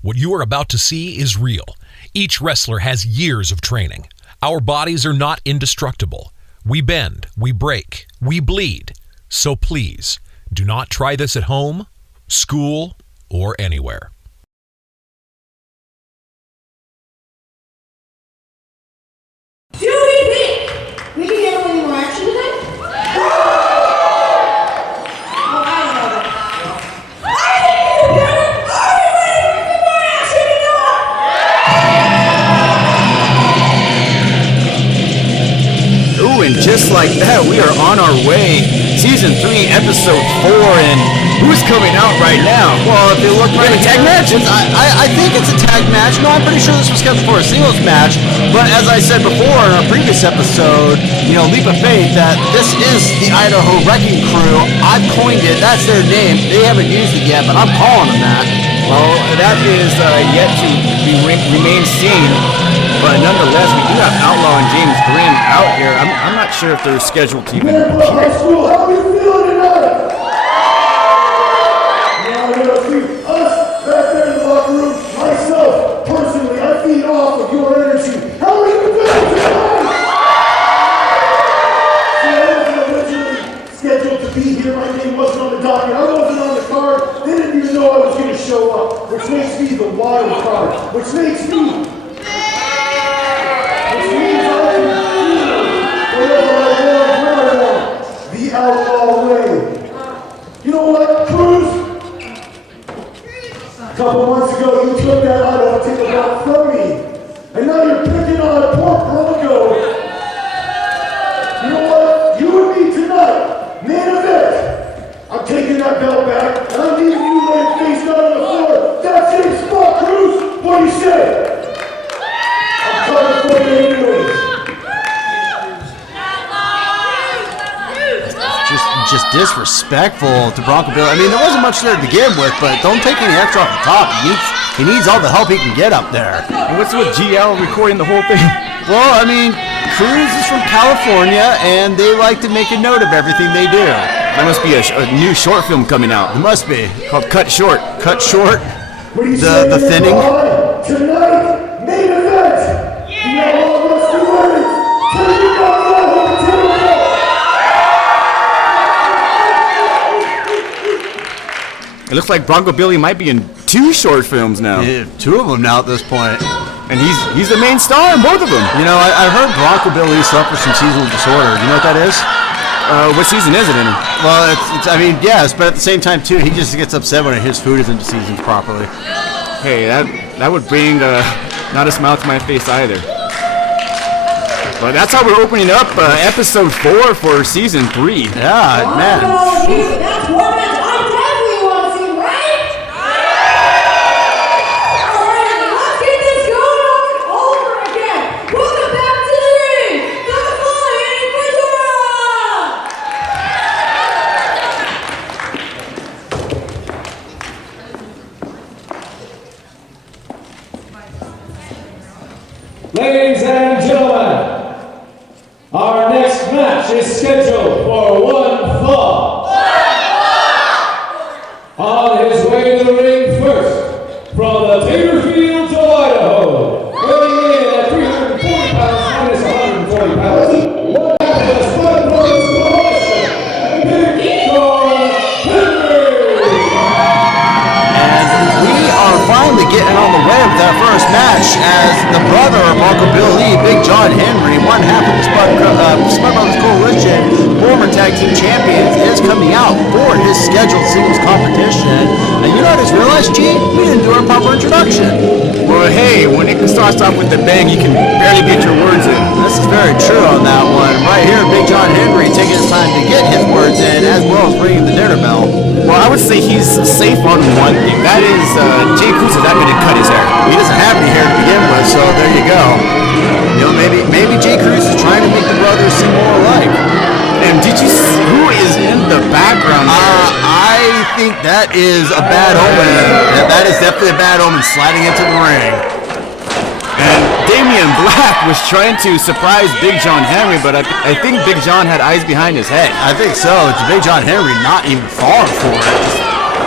What you are about to see is real. Each wrestler has years of training. Our bodies are not indestructible. We bend, we break, we bleed. So please, do not try this at home, school, or anywhere. Do we think we can handle any more action today? Oh, I don't know that. Are you ready for more action tonight? Ooh, and just like that, we are on our way. Season 3, Episode 4, and who's coming out right now? Well, if you look right at tag matches, I think it's a tag match. No, I'm pretty sure this was coming for a singles match. But as I said before in our previous episode, leap of faith, that this is the Idaho Wrecking Crew. I've coined it. That's their name. They haven't used it yet, but I'm calling them that. Well, that is yet to remain seen. But nonetheless, we do have Outlaw and James Grimm out here. I'm not sure if they're scheduled to even appear. High school, how we feeling tonight? Now we're gonna see us back there in the locker room. Myself, personally, I feed off of your energy. How are you feeling tonight? See, I wasn't originally scheduled to be here. My name wasn't on the docket. I wasn't on the card. They didn't even know I was going to show up, which makes me the wild card, which makes me the Outlaw way. You know what, Cruz? A couple months ago, you took that Idaho ticket belt from me, and now you're picking on a poor Bronco. You know what? You and me tonight, main event. I'm taking that belt back, and I'm leaving you laying face down on the floor. That same spot, Cruz. What do you say? I'm coming for you anyways. Just disrespectful to Bronco Bill. I mean, there wasn't much there to begin with, but don't take any extra off the top. He needs all the help he can get up there. And what's with GL recording the whole thing? Well, I mean, Cruz is from California, and they like to make a note of everything they do. There must be a new short film coming out. There must be. Called Cut Short. Cut Short. What do you The say, thinning. Tonight, main event. The Outlaw must be winning. Taking down the Idaho title belt. It looks like Bronco Billy might be in 2 short films now. Yeah, 2 of them now at this point. And he's the main star in both of them. You know, I heard Bronco Billy suffers from seasonal disorder. You know what that is? What season is it in? Well, I mean, yes, but at the same time, too, he just gets upset when his food isn't seasoned properly. Hey, that would bring not a smile to my face either. But that's how we're opening up episode 4 for season 3. Yeah, man. That's one match I definitely want to see, right? Alright, let's get this going on over again. Welcome back to the ring, the Flying Fedora! Ladies and gentlemen, our next match is scheduled for 1 fall. On his way to the ring first, from the Tater Field to Idaho, weighing in at 340 pounds minus 140 pounds, one half of the Spud Brothers Coalition, Big John Henry. And we are finally getting on the way of that first match as the brother of Marco Bill Lee, Big John Henry, one half of the Spud Brothers Coalition, former tag team champions, is coming out for his scheduled singles competition. And you know what I just realized, G? We didn't do our proper introduction. Well, hey, when it starts off with the bang, you can barely get your words in. This is very true on that one. Right here, Big John Henry taking his time to get his words in, as well as ringing the dinner bell. Well, I would say he's safe on one thing. That is, Jay Cruz is not going to cut his hair. He doesn't have any hair to begin with, so there you go. You know, maybe Jay Cruz is trying to make the brothers seem more alike. And did you see who is in the background? I think that is a bad omen. That is definitely a bad omen sliding into the ring. And Damien Black was trying to surprise Big John Henry, but I think Big John had eyes behind his head. I think so. It's Big John Henry not even falling for it. Just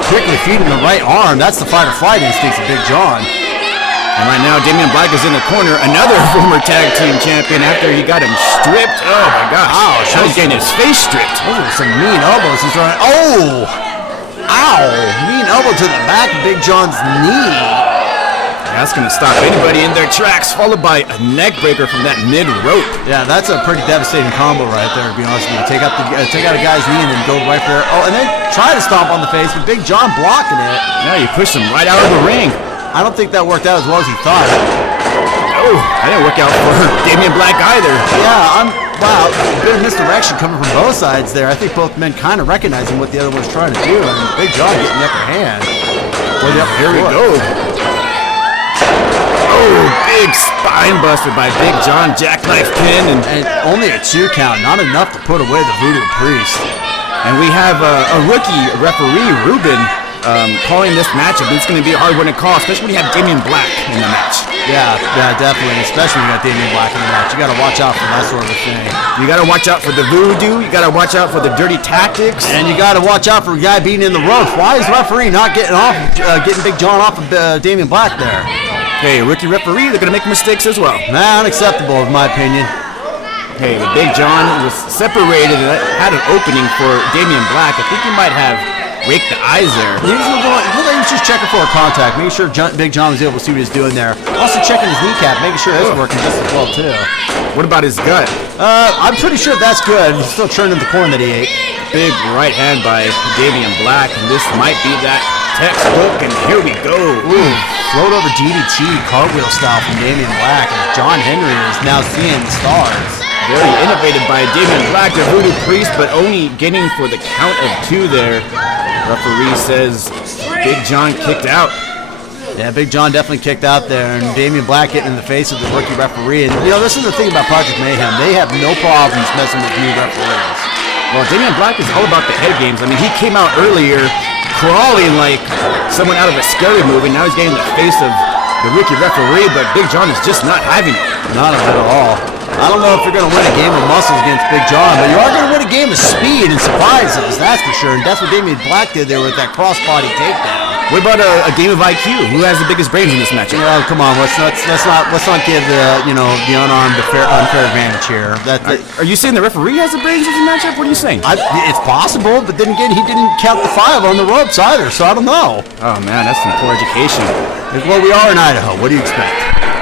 quickly feeding the right arm. That's the fight or flight instincts of Big John. And right now, Damien Black is in the corner, another former tag team champion after he got him stripped. Oh my gosh. Ouch. Now he's getting his face stripped. Those are some mean elbows he's throwing. Oh! Ow! Mean elbow to the back of Big John's knee. That's going to stop anybody in their tracks, followed by a neck breaker from that mid-rope. Yeah, that's a pretty devastating combo right there, to be honest with you. Take out a guy's knee and then go right for it. Oh, and then try to stomp on the face, but Big John blocking it. Now you push him right out of the ring. I don't think that worked out as well as he thought. Oh, that didn't work out for Damien Black either. Yeah, wow, a bit of misdirection coming from both sides there. I think both men kind of recognizing what the other one's trying to do, and Big John getting the upper hand. Here we go. Oh, big spine buster by Big John, jackknife pin, and only a 2 count, not enough to put away the Voodoo Priest. And we have a rookie referee, Ruben, calling this matchup. It's going to be a hard one to call, especially when you have Damien Black in the match. Yeah, definitely. Especially when you got Damien Black in the match. You got to watch out for that sort of a thing. You got to watch out for the voodoo. You got to watch out for the dirty tactics. And you got to watch out for a guy being in the ropes. Why is the referee not getting Big John off of Damien Black there? Hey, rookie referee, they're going to make mistakes as well. Nah, unacceptable in my opinion. Hey, the Big John was separated and had an opening for Damien Black. I think he might have raked the eyes there. He was just checking for a contact, making sure Big John was able to see what he was doing there. Also checking his kneecap, making sure it's working just as well too. What about his gut? I'm pretty sure that's good. He's still churning the corn that he ate. Big right hand by Damien Black, and this might be that textbook, and here we go. Ooh, float over DDT, cartwheel style from Damien Black, and John Henry is now seeing stars. Very innovative by Damien Black, the Voodoo Priest, but only getting for the count of 2 there. Referee says Big John kicked out. Yeah, Big John definitely kicked out there, and Damien Black getting in the face of the rookie referee. And, you know, this is the thing about Project Mayhem. They have no problems messing with new referees. Well, Damien Black is all about the head games. I mean, he came out earlier crawling like someone out of a scary movie. Now he's getting in the face of the rookie referee, but Big John is just not having it. Not at all. I don't know if you're going to win a game of muscles against Big John, but you are going to win a game of speed and surprises, that's for sure. And that's what Damien Black did there with that crossbody takedown. What about a game of IQ? Who has the biggest brains in this matchup? Yeah, come on. Let's not give the unarmed unfair advantage here. Are you saying the referee has the brains in the matchup? What are you saying? It's possible, but then again, he didn't count the 5 on the ropes either, so I don't know. Oh man, that's some poor education. Well, we are in Idaho. What do you expect?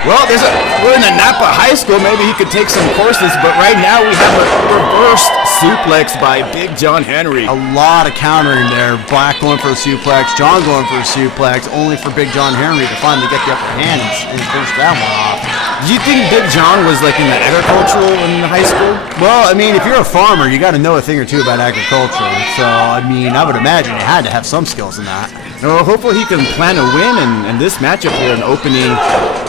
Well, we're in a Nampa High School. Maybe he could take some courses, but right now we have a reversed suplex by Big John Henry. A lot of countering there. Black going for a suplex, John going for a suplex, only for Big John Henry to finally get the upper hand and finish that one off. Do you think Big John was like in the agricultural in high school? Well, I mean, if you're a farmer, you got to know a thing or two about agriculture. So, I mean, I would imagine you had to have some skills in that. Well, hopefully he can plan a win in this matchup here in opening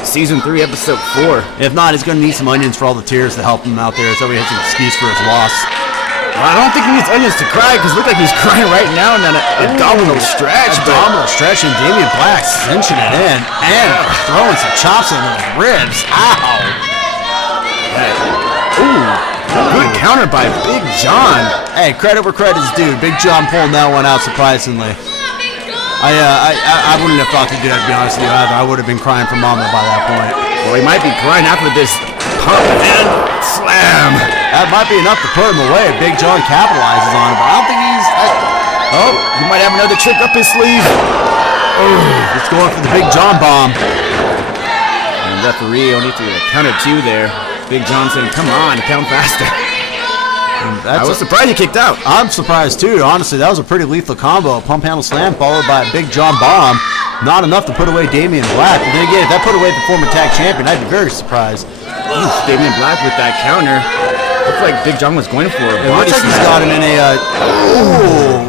Season 3, Episode 4. If not, he's going to need some onions for all the tears to help him out there, so he has an excuse for his loss. Well, I don't think he needs onions to cry, because it looks like he's crying right now in an abdominal stretch. Abdominal stretch, and Damien Black cinching it in and throwing some chops in those ribs. Ow! Ooh, good counter by Big John. Hey, credit where credit's due. Big John pulling that one out surprisingly. I wouldn't have thought to do that, to be honest with you, either. I would have been crying for mama by that point. Well, he might be crying after this pump and slam. That might be enough to put him away if Big John capitalizes on it, but I don't think he's... he might have another trick up his sleeve. He's going for the Big John bomb. And referee only to counter 2 there. Big John saying, come on, count faster. I was surprised he kicked out. I'm surprised too. Honestly, that was a pretty lethal combo. A pump handle slam followed by a Big John bomb. Not enough to put away Damien Black. But then again, if that put away the former tag champion, I'd be very surprised. Damien Black with that counter. Looks like Big John was going for a It looks like he's got him in a...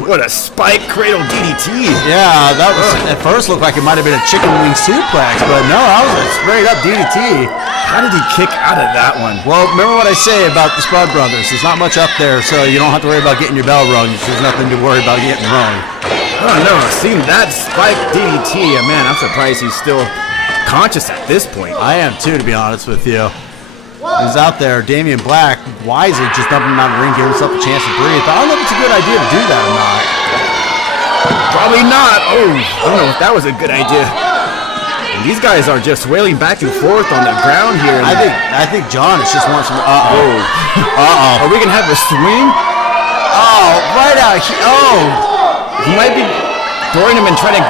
what a spike cradle DDT. Yeah, that was... At first looked like it might have been a chicken wing suplex, but no, that was a straight up DDT. How did he kick out of that one? Well, remember what I say about the Spud Brothers. There's not much up there, so you don't have to worry about getting your bell rung. There's nothing to worry about getting rung. Oh no, seeing that spike DDT, man, I'm surprised he's still conscious at this point. I am too, to be honest with you. He's out there, Damien Black, wisely just dumping him out of the ring, giving himself a chance to breathe. But I don't know if it's a good idea to do that or not. Probably not. Oh, I don't know if that was a good idea. And these guys are just wailing back and forth on the ground here. I think John is just wants some... Are we gonna have a swing? Oh, right out here. Oh. He might be throwing him and trying to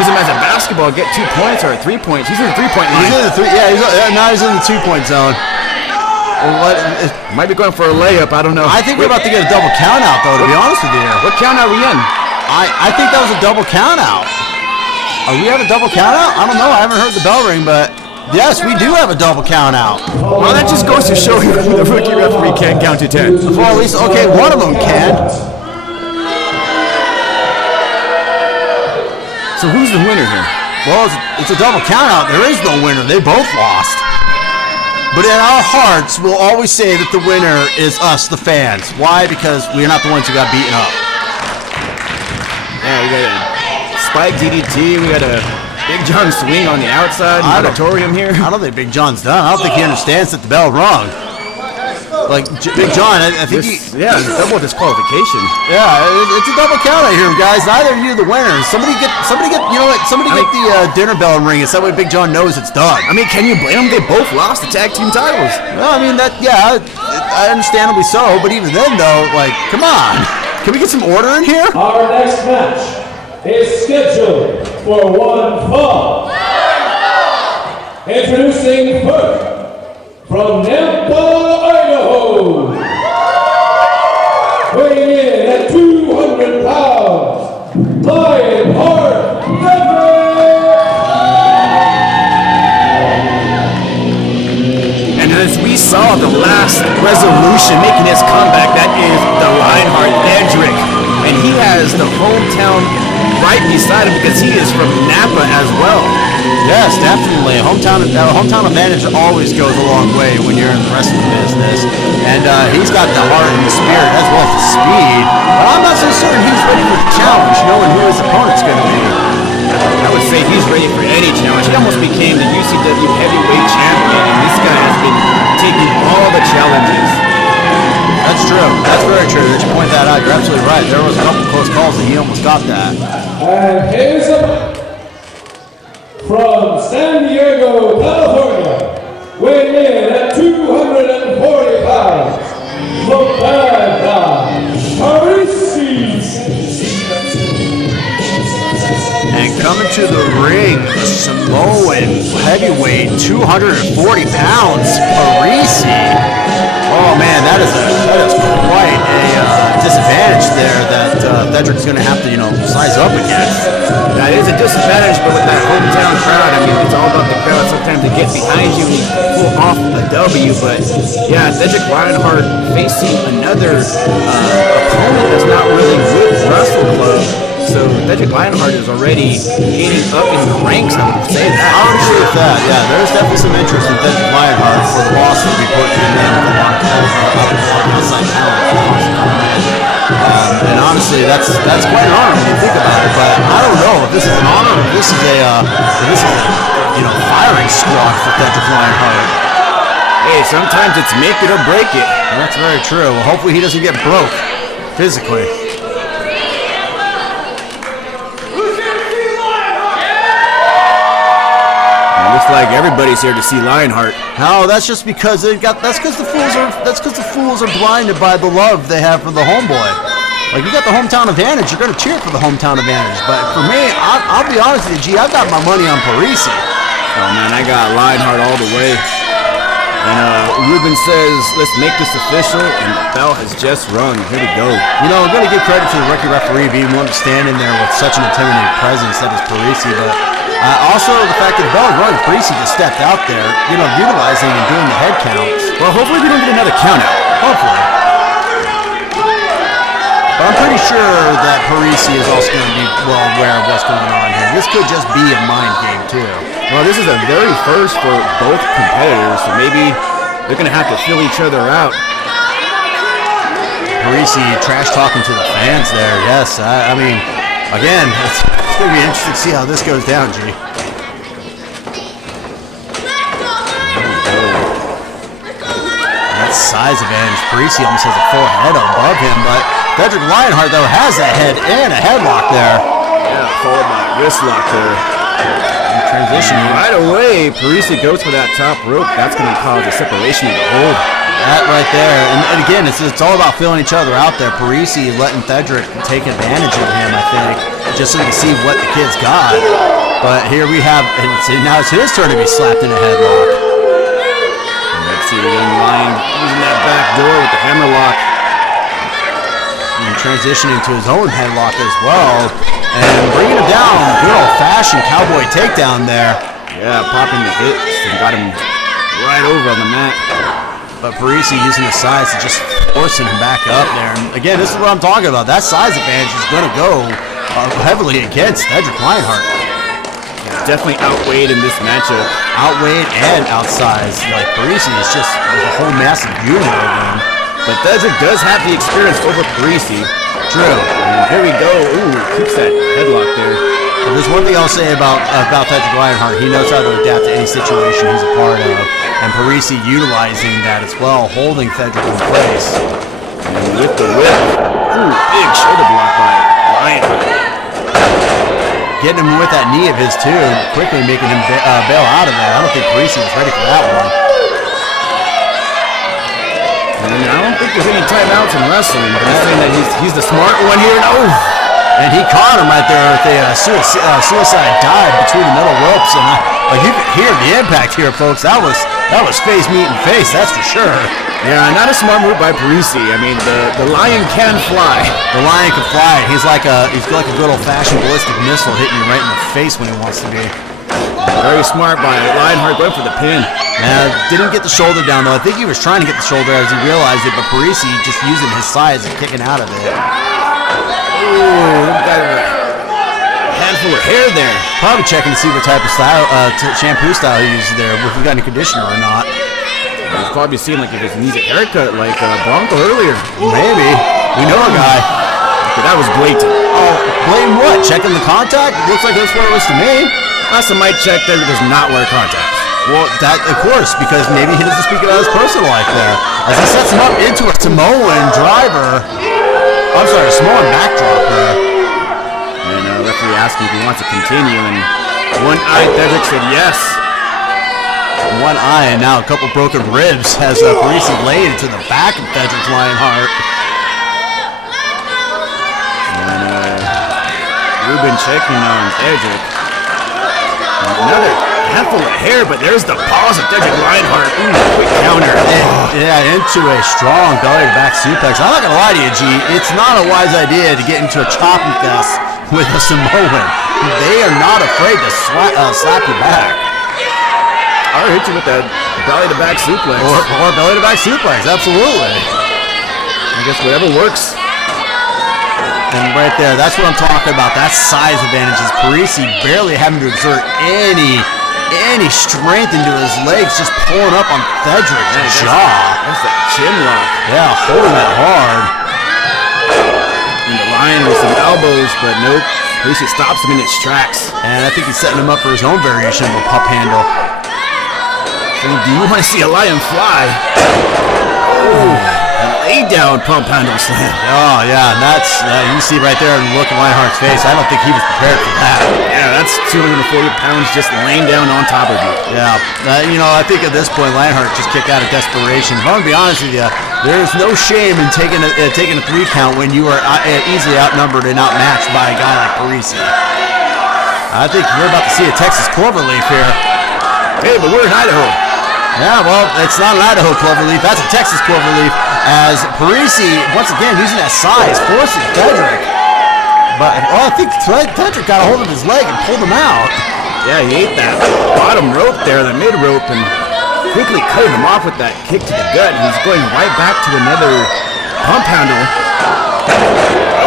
use him as a basketball, get 2 points or 3 points. He's in the 3-point line. He's in the now he's in the 2-point zone. Might be going for a layup. I don't know. I think we're about to get a double count out, though, to be honest with you. What count are we in? I think that was a double count out. Are we have a double count out? I don't know. I haven't heard the bell ring, but yes, we do have a double count out. Well, that just goes to show you the rookie referee can't count to 10. Well, at least, okay, one of them can. So who's the winner here? Well, it's a double count out. There is no winner. They both lost. But in our hearts, we'll always say that the winner is us, the fans. Why? Because we're not the ones who got beaten up. Yeah, we got a spike DDT. We got a Big John swing on the outside. Auditorium here. I don't think Big John's done. I don't think he understands that the bell rung. Like Big John, I think double disqualification. Yeah, it's a double count out here, guys. Neither of you are the winners. Somebody get the dinner bell ring, so that way Big John knows it's done. I mean, can you blame them? They both lost the tag team titles. Well, I mean understandably so. But even then, though, like, come on, can we get some order in here? Our next match is scheduled for 1 fall. Introducing first, from Nampa, Idaho, weighing in at 200 pounds, Lionheart, And as we saw the last resolution making his comeback, that is the Lionheart Edric. And he has the hometown right beside him because he is from Nampa as well. Yes, definitely. Hometown advantage always goes a long way when you're in the wrestling business. And he's got the heart and the spirit as well as the speed. But I'm not so certain he's ready for the challenge, knowing who his opponent's going to be. I would say he's ready for any challenge. He almost became the UCW heavyweight champion, and this guy has been taking all the challenges. That's true. That's very true. That you point that out. You're absolutely right. There was a couple close calls and he almost got that. And here's up from San Diego, California, weighing in at 240 pounds, the bad guy, Parisi. And coming to the ring, the Samoan heavyweight, 240 pounds, Parisi. Oh man, that is quite a disadvantage there that Theodoric's going to have to, size up against. That is a disadvantage, but with that hometown crowd, I mean, it's all about the crowd. Sometimes they get behind you and you pull off a W, but yeah, Theodoric Lionheart facing another opponent that's not really with Wrestle Club. So Theodoric Lionheart is already gaining up in the ranks, I would say that. I'll agree with that, yeah. There's definitely some interest in Theodoric Lionheart for the loss that we put in there with a lot of outside talent. And honestly, that's quite an honor when you think about it, but I don't know if this is an honor or if this is a firing squad for Theodoric Lionheart. Hey, sometimes it's make it or break it. That's very true. Well, hopefully he doesn't get broke physically. Looks like everybody's here to see Lionheart. No, that's just because the fools are blinded by the love they have for the homeboy. Like, you got the hometown advantage, you're gonna cheer for the hometown advantage. But for me, I'll be honest with you, G, I've got my money on Parisi. Oh man, I got Lionheart all the way. And Ruben says, let's make this official, and the bell has just rung. Here we go. I'm going to give credit to the rookie referee being one to stand in there with such an intimidating presence that is Parisi, but also the fact that the bell is rung, Parisi just stepped out there, utilizing and doing the head counts. Well, hopefully we don't get another count out. Hopefully. But I'm pretty sure that Parisi is also going to be well aware of what's going on here. This could just be a mind game, too. Well, this is a very first for both competitors, so maybe they're going to have to fill each other out. Parisi trash talking to the fans there, yes. I mean, again, it's going to be interesting to see how this goes down, G. That size advantage. Parisi almost has a full head above him, but Theodoric Lionheart, though, has that head and a headlock there. Yeah, followed by wrist lock there. Transitioning. Right away, Parisi goes for that top rope. That's going to cause a separation of the hold. That right there. And again, it's all about filling each other out there. Parisi letting Theodoric take advantage of him, I think, just so we can see what the kid's got. But here we have, now it's his turn to be slapped in a headlock. And let's see, young Lion using that back door with the hammerlock. And transitioning to his own headlock as well. And bringing him down, good old-fashioned cowboy takedown there. Yeah, popping the hits and got him right over on the mat. But Parisi using the size and just forcing him back up there. And again, this is what I'm talking about. That size advantage is going to go heavily against Theodoric Lionheart. Yeah, definitely outweighed in this matchup. Outweighed and outsized. Like, Parisi is just a whole massive unit over him. But Theodoric does have the experience over Parisi. True. And here we go. Ooh, keeps that headlock there. But there's one thing I'll say about Theodoric Lionheart. He knows how to adapt to any situation he's a part of. And Parisi utilizing that as well, holding Theodoric in place. And with the whip. Ooh, big shoulder block by Lionheart. Getting him with that knee of his too, and quickly making him bail out of that. I don't think Parisi was ready for that one. And I don't think there's any timeouts in wrestling, but I'm saying that he's the smart one here. And he caught him right there with a suicide dive between the middle ropes, and you could hear the impact here, folks. That was face meeting face, that's for sure. Yeah, not a smart move by Parisi. I mean, the lion can fly. The lion can fly. He's like a good old-fashioned ballistic missile hitting you right in the face when he wants to be. Very smart by Lionheart going for the pin. Didn't get the shoulder down, though. I think he was trying to get the shoulder as he realized it, but Parisi just using his size and kicking out of it. Ooh, got a handful of hair there. Probably checking to see what type of style, shampoo style he uses there, if we got any conditioner or not. He's probably seen like if he needs a haircut like Bronco earlier. Maybe. We know a guy. But that was blatant. Oh, blatant what? Checking the contact? Looks like that's what it was to me. Last time I checked, there does not wear contacts. Well, that, of course, because maybe he doesn't speak about his personal life there. As he sets him up into a Samoan driver. I'm sorry, a Samoan backdrop there. And referee asking if he wants to continue, and one-eyed Theodoric said yes. One eye and now a couple broken ribs has Parisi laid to the back of Theodoric Lionheart. And Ruben checking on Theodoric. Another handful of hair, but there's the paws of Theodoric Lionheart. Quick counter. Yeah, into a strong belly to back suplex. I'm not gonna lie to you, G. It's not a wise idea to get into a chopping fest with a Samoan. They are not afraid to slap you back. I'll hit you with that belly to back suplex. Or belly to back suplex, absolutely. I guess whatever works. And right there, that's what I'm talking about. That size advantage is Parisi barely having to exert any strength into his legs, just pulling up on Theodoric's jaw. That's that chin lock. Yeah, holding it hard. And the Lion with some elbows, but nope. Parisi stops him in its tracks. And I think he's setting him up for his own variation of a pup handle. So do you want to see a lion fly? Oh, a lay down pump handle slam. Oh, yeah, and that's, you see right there in the look of Lionheart's face. I don't think he was prepared for that. Yeah, that's 240 pounds just laying down on top of you. Yeah, I think at this point, Lionheart just kicked out of desperation. If I'm going to be honest with you, there's no shame in taking a 3 count when you are easily outnumbered and outmatched by a guy like Parisi. I think we're about to see a Texas cloverleaf here. Hey, but we're in Idaho. Yeah, well, it's not an Idaho cloverleaf. That's a Texas cloverleaf. As Parisi, once again, using that size, forcing Theodoric. But, I think Theodoric got a hold of his leg and pulled him out. Yeah, he ate that bottom rope there, the mid rope, and quickly cutting him off with that kick to the gut. He's going right back to another pump handle.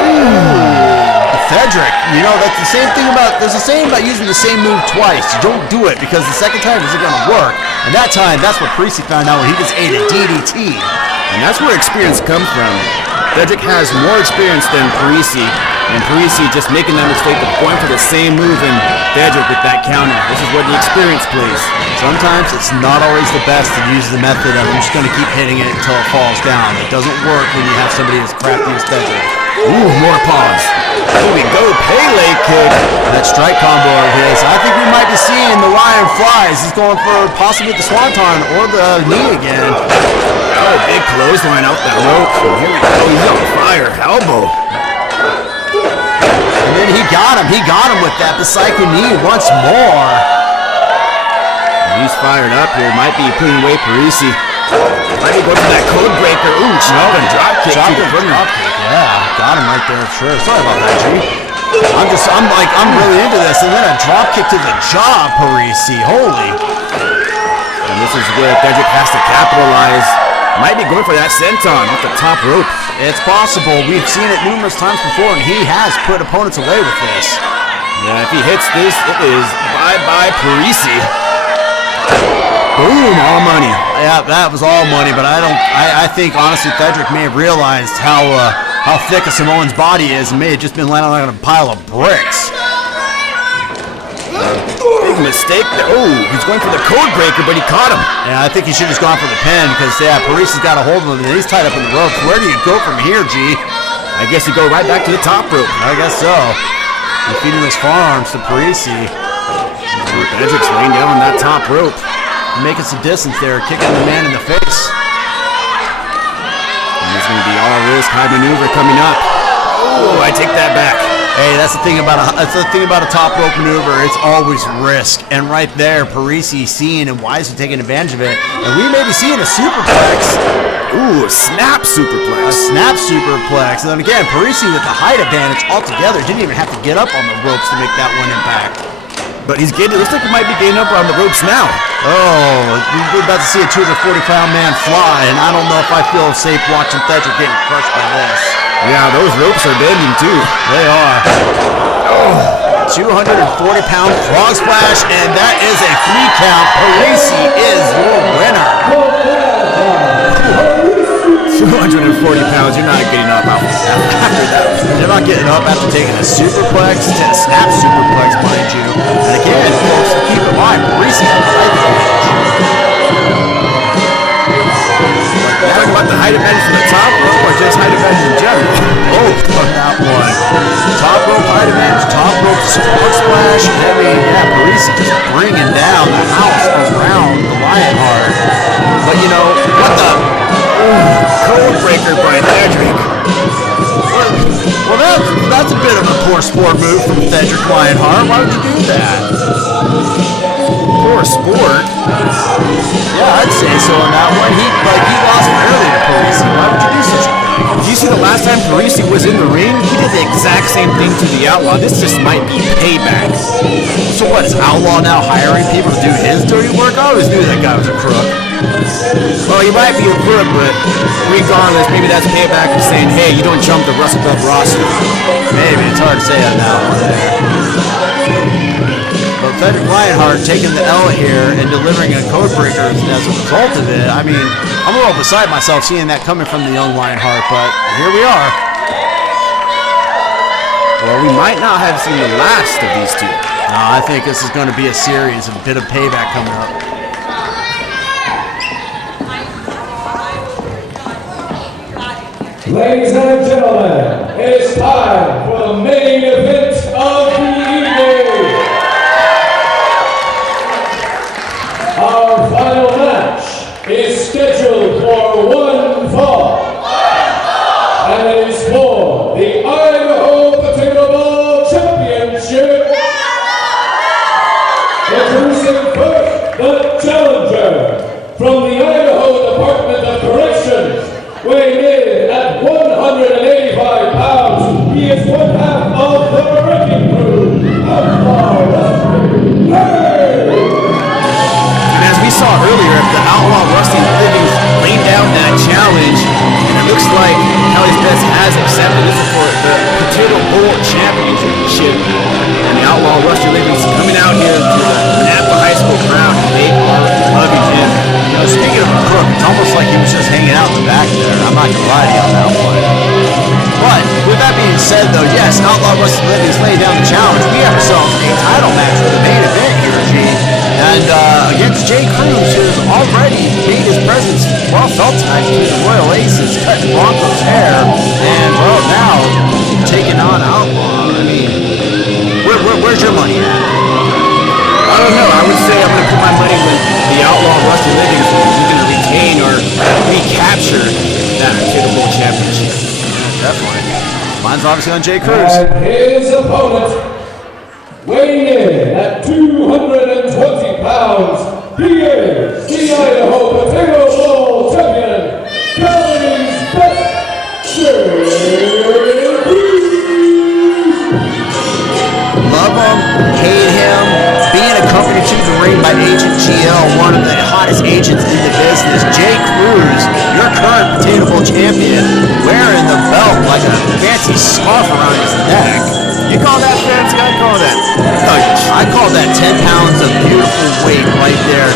Ooh. Theodoric, that's the same thing there's a saying about using the same move twice. You don't do it because the second time isn't going to work. And that time, that's what Parisi found out when he just ate a DDT. And that's where experience comes from. Theodoric has more experience than Parisi, and Parisi just making that mistake of going for the same move and Theodoric with that counter. This is what the experience plays. Sometimes it's not always the best to use the method of I'm just going to keep hitting it until it falls down. It doesn't work when you have somebody as crafty as Theodoric. Ooh, more pawns. Here we go, Pele kick. That strike combo of his. I think we might be seeing the Lion flies. He's going for possibly the swanton or the knee again. Oh, big clothesline out that rope. Here we go, he's on fire. Elbow. And then he got him with that Psycho knee once more. And he's fired up here. Might be putting away Parisi. Might be going for that code breaker. Ooh, drop kick. Yeah, got him right there. Sure. Sorry about that, G. I'm really into this. And then a drop kick to the jaw, Parisi. Holy. And this is where Theodoric has to capitalize. Might be going for that senton off the top rope. It's possible. We've seen it numerous times before, and he has put opponents away with this. Yeah, if he hits this, it is bye-bye Parisi. Boom, all money. Yeah, that was all money, but I think, honestly, Theodoric may have realized how thick a Samoan's body is and may have just been landing on a pile of bricks. Big mistake. Oh, he's going for the code breaker, but he caught him. Yeah, I think he should have just gone for the pin because, Parisi's got a hold of him and he's tied up in the ropes. Where do you go from here, G? I guess you go right back to the top rope. I guess so. You're feeding those forearms to Parisi. Theodoric's laying down on that top rope. Making some distance there, kicking the man in the face. And there's going to be all risk, high maneuver coming up. Oh, I take that back. Hey, that's the thing about a top rope maneuver. It's always risk. And right there, Parisi seeing and wisely taking advantage of it. And we may be seeing a superplex. Ooh, a snap superplex. A snap superplex. And then again, Parisi with the height advantage altogether didn't even have to get up on the ropes to make that one impact. But looks like he might be getting up on the ropes now. Oh, we're about to see a 240-pound man fly, and I don't know if I feel safe watching Theodoric getting crushed by this. Yeah, those ropes are bending too. They are. Oh, 240-pound frog splash, and that is a 3 count. Parisi is your winner. 240 pounds, you're not getting up after that. You're not getting up after taking a superplex to a snap superplex, mind you. And again, folks, keep in mind, Parisi has a height advantage. sleight of hand, top rope suplex splash, and I mean, yeah, Parisi just bringing down the house around the Lionheart. But you know, what the? Code breaker by Theodoric. Well, that's a bit of a poor sport move from Theodoric Lionheart. Why would you do that? Poor sport. Yeah, I'd say so on that one. He lost early to Parisi. Why would you do such a thing? Do you see the last time Parisi was in the ring? He did the exact same thing to the Outlaw. This just might be payback. So what, is Outlaw now hiring people to do his dirty work? I always knew that guy was a crook. Well, he might be a crook, but regardless, maybe that's payback for saying, hey, you don't jump the Wrestle Club roster. Maybe, it's hard to say on that one there. But Theodoric Lionheart taking the L here and delivering a code breaker as a result of it. I mean, I'm a little beside myself seeing that coming from the young Lionheart, but here we are. Well, we might not have seen the last of these two. No, I think this is going to be a series of a bit of payback coming up. Ladies and gentlemen, it's time for the main event of the evening. Our final match is scheduled for one fall, and it is for the Idaho Potato Ball Championship. Introducing first, the challenger from the Idaho Department of Corrections, weighing in at 185 pounds. He is one half of the wrecking crew, Outlaw Wrestling. And as we saw earlier, the Outlaw Rusty Livings laid down that challenge, and it looks like Kelly's Best has accepted this is for the Potato Bowl Championship. And the Outlaw Rusty Livings coming out here to the Nampa High School crowd, and they are loving him. You know, speaking of a crook, it's almost like he was just hanging out in the back there. I'm not going to lie to you on that one. But with that being said, though, yes, Outlaw Rusty Livings laid down the challenge. We have ourselves a title match for the main event here, G. And against Jay Cruz, who has already made his presence well felt tonight between the Royal Aces, cutting Bronco's hair, and, well, now taking on Outlaw. I mean, where's your money at? I don't know. I would say I'm going to put my money with the Outlaw Rusty Livings. We're going to retain or recapture that Potato Bowl Championship. Definitely. Mine's obviously on Jay Cruz. And his opponent, weighing in at 220 pounds, he is the Idaho Potato Bowl Champion, Kelly's Best, Love him, hate him, being accompanied to the ring by Agent GL, one of the hottest agents in the business. Jay Cruz, your current Potato Bowl champion, wearing the belt like a fancy scarf around his neck. You call that fancy? I call that thuggish. I call that 10 pounds of beautiful weight right there,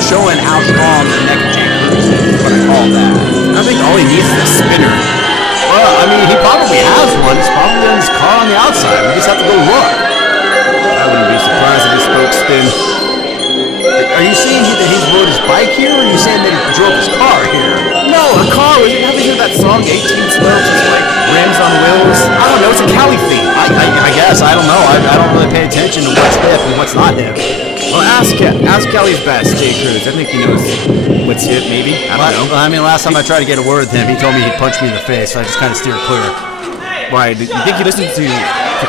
showing how strong the neck of Jay Cruz is, what I call that. I think all he needs is a spinner. Well, I mean, he probably has one. It's probably in his car on the outside. We just have to go look. I wouldn't be surprised if he spoke spin. Are you saying that he rode his bike here, or are you saying that he drove his car here? No, a car. You haven't heard that song, 18 Spokes, it's like rims on wheels? I don't know. It's a Cali thing. I guess. I don't know. I don't really pay attention to what's hip and what's not hip. Well, ask Kelly's Best, Jay Cruz. I think he knows what's hip, maybe. I don't know. I mean, last time I tried to get a word with him, he told me he'd punch me in the face, so I just kind of steered clear. Why? Do you think he listens to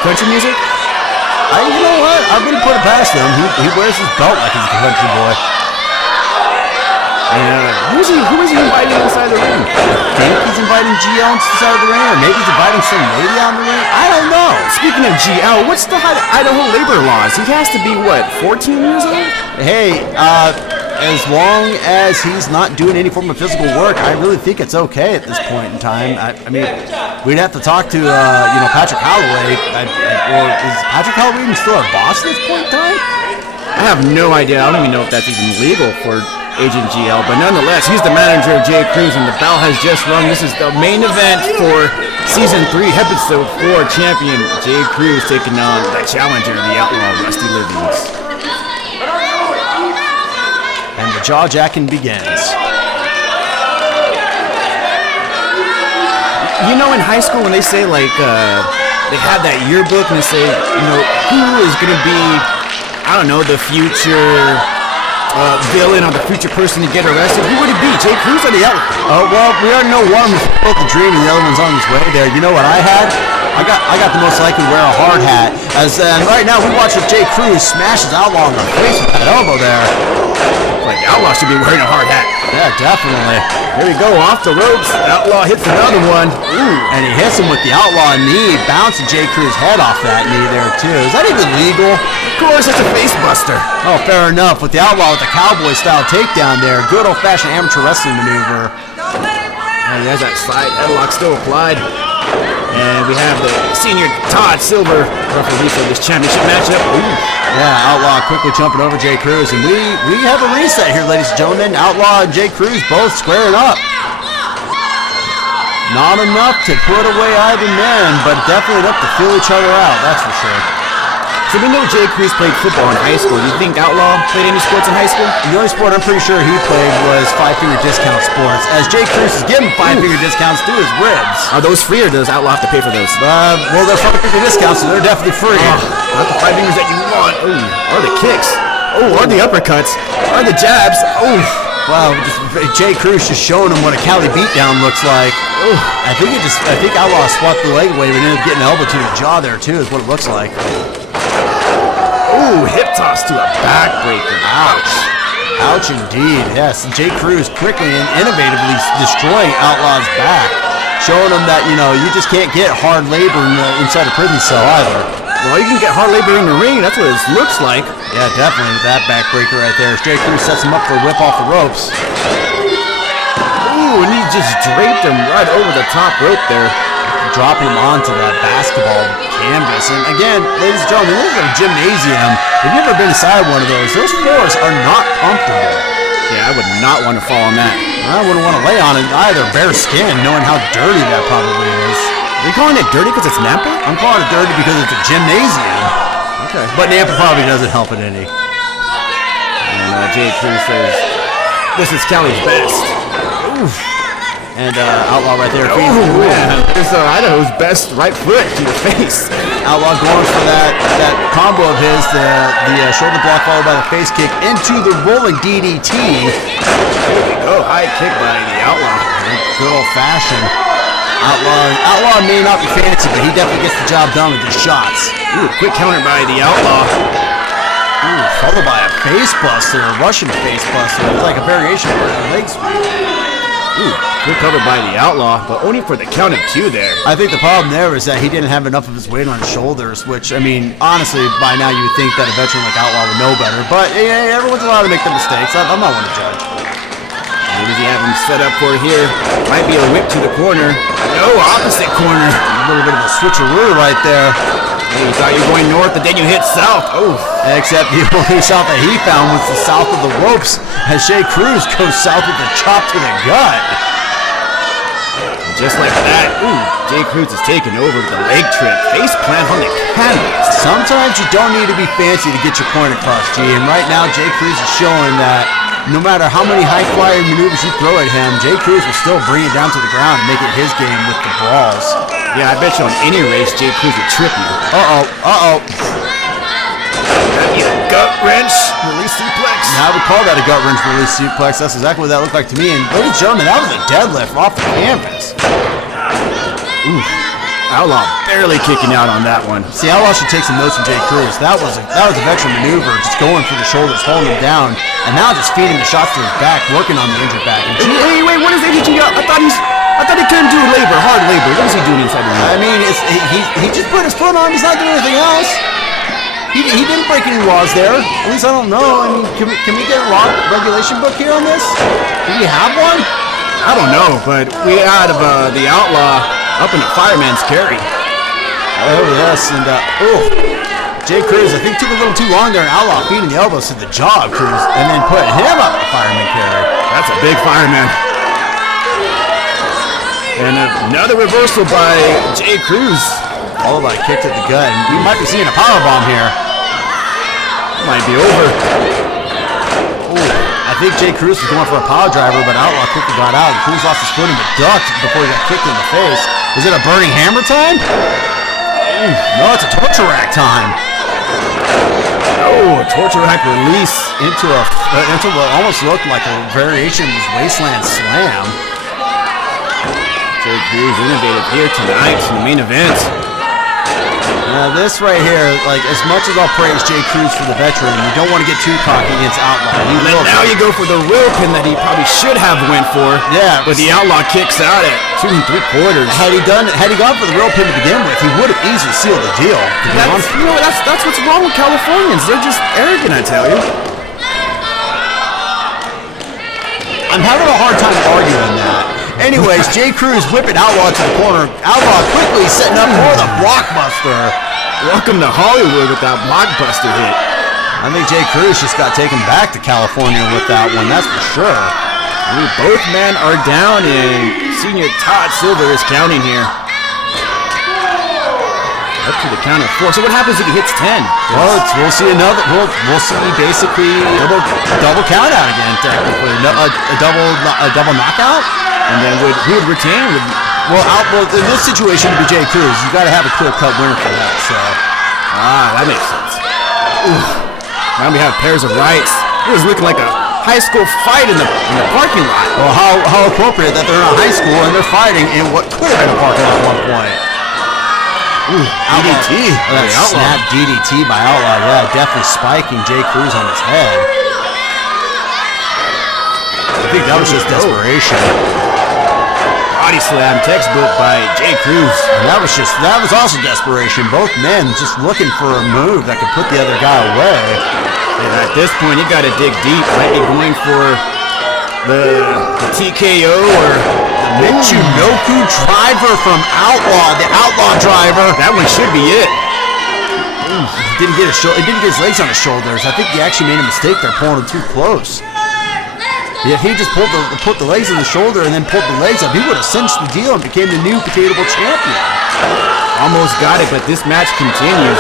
country music? You know what? I wouldn't put it past him. He wears his belt like he's a country boy. Who is he inviting inside the ring? I think he's inviting GL inside the ring, or maybe he's inviting some lady on the ring. I don't know. Speaking of GL, what's the Idaho labor laws? He has to be, what, 14 years old? Hey, as long as he's not doing any form of physical work, I really think it's okay at this point in time. I mean, we'd have to talk to, Patrick Holloway. Or is Patrick Holloway even still our boss at this point in time? I have no idea. I don't even know if that's even legal for Agent GL, but nonetheless, he's the manager of Jay Cruz, and the bell has just rung. This is the main event for Season 3, Episode 4 champion Jay Cruz taking on the challenger, the Outlaw Rusty Livings. And the jaw-jacking begins. You know, in high school when they say, like, they have that yearbook and they say, you know, who is going to be, I don't know, the future villain or the future person to get arrested? Who would it be? Jay Cruz or the Outlaw? Well, we already know one was built the dream and the other one's on his way there. You know what I had? I got the most likely to wear a hard hat. As right now we watch if Jay Cruz smashes Outlaw in the face with that elbow there. Like Outlaw should be wearing a hard hat. Yeah, definitely. Here we go, off the ropes. Outlaw hits another one. Ooh, and he hits him with the Outlaw knee, bouncing Jay Cruz's head off that knee there too. Is that even legal? Of course, it's a face buster. Oh, fair enough. With the Outlaw with the cowboy style takedown there, good old fashioned amateur wrestling maneuver. And he has that side headlock still applied. And we have the senior Todd Silver referee for this championship matchup. Ooh. Yeah, Outlaw quickly jumping over Jay Cruz, and we have a reset here, ladies and gentlemen. Outlaw and Jay Cruz both squaring up. Not enough to put away either man, but definitely enough to feel each other out, that's for sure. So we know Jay Cruz played football in high school. Do you think Outlaw played any sports in high school? The only sport I'm pretty sure he played was five-finger discount sports, as Jay Cruz is giving five-finger discounts to his ribs. Are those free or does Outlaw have to pay for those? Well, they're five-finger discounts, so they're definitely free. Not the five fingers that you want. Ooh, or the kicks. Oh, or the uppercuts. Or the jabs. Oh. Wow, Jay Cruz just showing him what a Cali beatdown looks like. Ooh, I think Outlaw swapped the leg away, but ended up getting an elbow to the jaw there too, is what it looks like. Ooh, hip toss to a backbreaker. Ouch. Ouch indeed, yes. Jay Cruz quickly and innovatively destroying Outlaw's back, showing him that, you know, you just can't get hard labor inside a prison cell either. Well, you can get hard labor in the ring. That's what it looks like. Yeah, definitely with that backbreaker right there. Jay Cruz sets him up for a whip off the ropes. Ooh, and he just draped him right over the top rope there, dropping him onto that basketball canvas. And again, ladies and gentlemen, look at a gymnasium. Have you ever been inside one of those? Those floors are not comfortable. Yeah, I would not want to fall on that. I wouldn't want to lay on it either, bare skin, knowing how dirty that probably is. Are you calling it dirty because it's Nampa? I'm calling it dirty because it's a gymnasium. Okay. But Nampa probably doesn't help it any. And Jay Cruz says, this is Cali's best. Oof. And Outlaw right there. Oh, man. There's Idaho's best right foot to the face. Outlaw going for that combo of his, the shoulder block followed by the face kick into the rolling DDT. There we go. High kick by the Outlaw. Good old fashioned. Outlaw may not be fancy, but he definitely gets the job done with his shots. Ooh, quick counter by the Outlaw. Ooh, followed by a face buster, a Russian face buster. It's like a variation of a leg sweep. Ooh, good cover by the Outlaw, but only for the count of two there. I think the problem there is that he didn't have enough of his weight on his shoulders, which, I mean, honestly, by now you would think that a veteran like Outlaw would know better. But yeah, everyone's allowed to make the mistakes. I'm not one to judge. What does he have him set up for here? Might be a whip to the corner. No, opposite corner. A little bit of a switcheroo right there. Hey, you thought you were going north, but then you hit south. Oh. Except the only south that he found was the south of the ropes as Jay Cruz goes south with a chop to the gut. And just like that, ooh, Jay Cruz is taking over with the leg trip. Face plant on the canvas. Sometimes you don't need to be fancy to get your point across, G. And right now, Jay Cruz is showing that no matter how many high-flyer maneuvers you throw at him, Jay Cruz will still bring it down to the ground and make it his game with the brawls. Yeah, I bet you on any race, Jay Cruz would trip you. Uh-oh. Gut wrench, release suplex. Now I would call that a gut wrench release suplex. That's exactly what that looked like to me. And ladies and gentlemen, that was a deadlift off the canvas. Ooh, Outlaw barely kicking out on that one. See, Outlaw should take some notes from Jay Cruz. That was a veteran maneuver, just going for the shoulders, holding him down, and now just feeding the shots to his back, working on the injured back. And wait, what is ADG? I thought he couldn't do labor, hard labor. What is he doing inside the ring? I mean, he just put his foot on. He's not doing anything else. He didn't break any laws there. At least I don't know. I mean, can we get a law regulation book here on this? Do we have one? I don't know, but we had the Outlaw up in the fireman's carry. Oh yes, and Jay Cruz, I think took a little too long there. And Outlaw feeding the elbows to the jaw of Cruz, and then put him up the fireman carry. That's a big fireman. And another reversal by Jay Cruz. Followed by a kick to the gut, and we might be seeing a powerbomb here. Might be over. Ooh, I think Jay Cruz was going for a power driver, but Outlaw quickly got out, and Cruz lost his footing but ducked before he got kicked in the face. Is it a burning hammer time? No, it's a torture rack time. Oh, a torture rack release into what almost looked like a variation of his Wasteland Slam. Jay Cruz innovative here tonight in the main event. This right here, like, as much as I'll praise Jay Cruz for the veteran, you don't want to get too cocky against Outlaw. Now you go for the real pin that he probably should have went for. Yeah. But the Outlaw kicks out at 2 3/4. Had he gone for the real pin to begin with, he would have easily sealed the deal. That's what's wrong with Californians. They're just arrogant, I tell you. I'm having a hard time arguing that. Anyways, Jay Cruz whipping Outlaw to the corner. Outlaw quickly setting up for the blockbuster. Welcome to Hollywood with that blockbuster hit. I think Jay Cruz just got taken back to California with that one, that's for sure. Both men are down, and Senior Todd Silver is counting here. Up to the count of 4. So what happens if he hits 10? Well, we'll see another. We'll see basically double count out again. Technically, a double knockout, and then who would retain? Well, in this situation, to be Jay Cruz, you got to have a clear-cut winner for that. So, that makes sense. Oof. Now we have pairs of rights. It was looking like a high school fight in the parking lot. Well, how appropriate that they're in a high school and they're fighting in what could have been a parking lot at one point. Ooh, DDT. That snap DDT by Outlaw, yeah, definitely spiking Jay Cruz on his head. I think that was just desperation. Body slam textbook by Jay Cruz. And that was also desperation. Both men just looking for a move that could put the other guy away. And at this point, you got to dig deep. Might be going for the TKO or Michinoku driver from Outlaw, the Outlaw driver. That one should be it. He didn't get his legs on his shoulders. I think he actually made a mistake there, pulling him too close. Yeah, he just put the legs on the shoulder and then pulled the legs up. He would have cinched the deal and became the new Potato Bowl champion. Almost got it, but this match continues.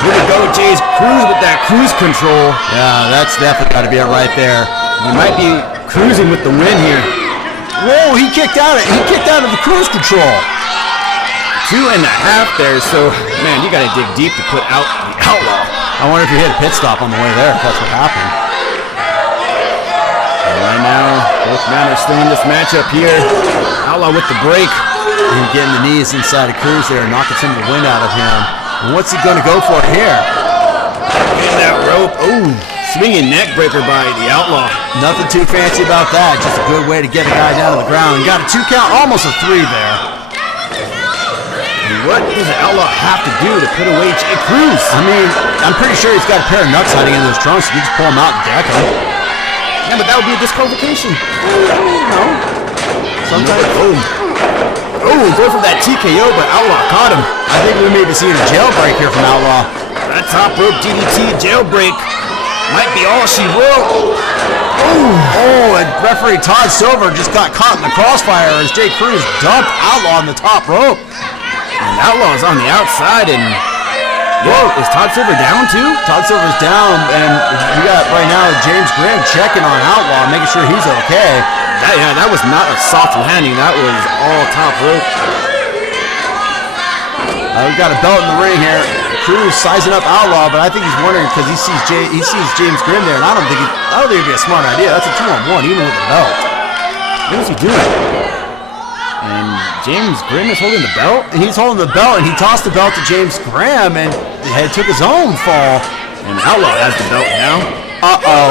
Here we go, Jay Cruz with that cruise control. Yeah, that's definitely got to be it right there. He might be cruising with the win here. Whoa, he kicked out of the cruise control. 2.5 there, so, man, you got to dig deep to put out the Outlaw. I wonder if he hit a pit stop on the way there, if that's what happened. And right now, both men are still in this matchup here. Outlaw with the break. And getting the knees inside of Cruz there, knocking some of the wind out of him. And what's he going to go for here? Getting that rope. Ooh, swinging neck breaker by the Outlaw. Nothing too fancy about that. Just a good way to get a guy down to the ground. Got a 2 count, almost a 3 there. What does the Outlaw have to do to put away Jay Cruz? I mean, I'm pretty sure he's got a pair of nuts hiding in those trunks. You can just pull them out and deck him. Yeah, but that would be a disqualification. No. Sometimes. Oh, going for that TKO, but Outlaw caught him. I think we may be seeing a jailbreak here from Outlaw. That top rope DDT jailbreak might be all she wrote. Oh, and referee Todd Silver just got caught in the crossfire as Jay Cruz dumped Outlaw on the top rope. And Outlaw's on the outside, and whoa, is Todd Silver down too? Todd Silver's down, and we got right now James Grimm checking on Outlaw, making sure he's okay. That was not a soft landing. That was all top rope. We've got a belt in the ring here. Cruz sizing up Outlaw, but I think he's wondering because he sees James Grimm there, and I don't think it'd be a smart idea. That's a 2-on-1, even with a belt. What is he doing? And James Grimm is holding the belt? And he's holding the belt, and he tossed the belt to James Grimm, and he took his own fall. And Outlaw has the belt now. Uh-oh.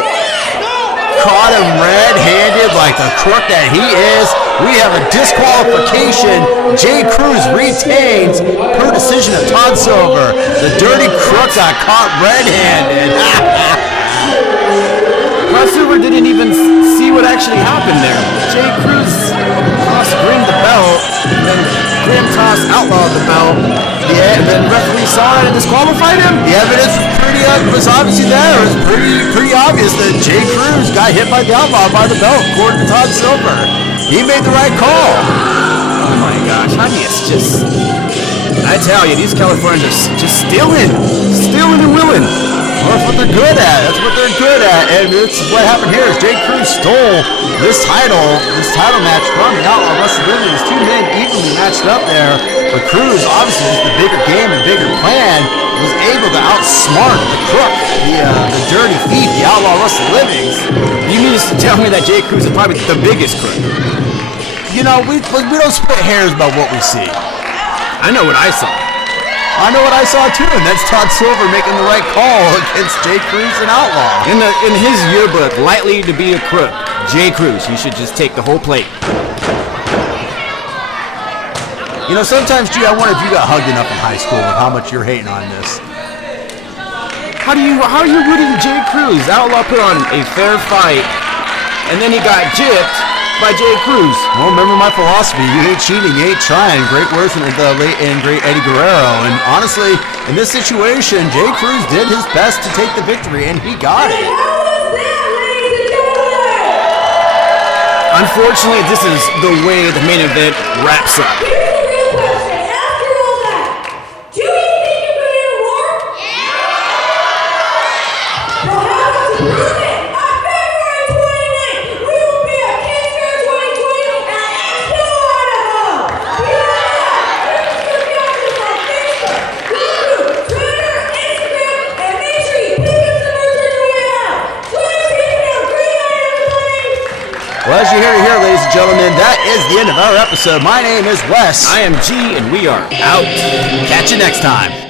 Caught him red-handed like the crook that he is. We have a disqualification. Jay Cruz retains per decision of Todd Silver. The dirty crook got caught red-handed. Todd Silver didn't even see what actually happened there. Jay Cruz tossed Grimm the belt, and then Grimm tossed Outlaw the belt. Yeah, and then the referee saw it and disqualified him. The evidence was obviously there. It was pretty obvious that Jay Cruz got hit by the Outlaw by the belt, according to Todd Silver. He made the right call. Oh my gosh, I mean, it's just, I tell you, these Californians are just stealing and willing. Well, that's what they're good at. and this is what happened here. Is Jay Cruz stole this title match from the Outlaw Wrestle. There's two men evenly matched up there, but Cruz, obviously just the bigger game and bigger plan, was able to outsmart the crook, the dirty thief, the Outlaw Wrestle Livings. You mean to tell me that Jay Cruz is probably the biggest crook? You know, we don't split hairs about what we see. I know what I saw. I know what I saw too, and that's Todd Silver making the right call against Jay Cruz and Outlaw. In his yearbook, likely to be a crook, Jay Cruz, he should just take the whole plate. You know, sometimes, G, I wonder if you got hugged enough in high school with how much you're hating on this. How are you rooting Jay Cruz? Outlaw put on a fair fight, and then he got gypped by Jay Cruz. Well, remember my philosophy. You ain't cheating, you ain't trying. Great words from the late and great Eddie Guerrero. And honestly, in this situation, Jay Cruz did his best to take the victory, and he got it. Unfortunately, this is the way the main event wraps up. Here's the real question. After all that, do you think you could hear more? Well, how about you prove it? On February 29th, we will be at Kids Fair 2020 at Expo, Idaho. On Facebook, YouTube, Twitter, Instagram, and make sure you pick up some merch on your way out. Twitter, email, green light, everybody. Well, as you hear it here, ladies and gentlemen, that is the end of our episode. My name is Wes. I am G, and we are out. Catch you next time.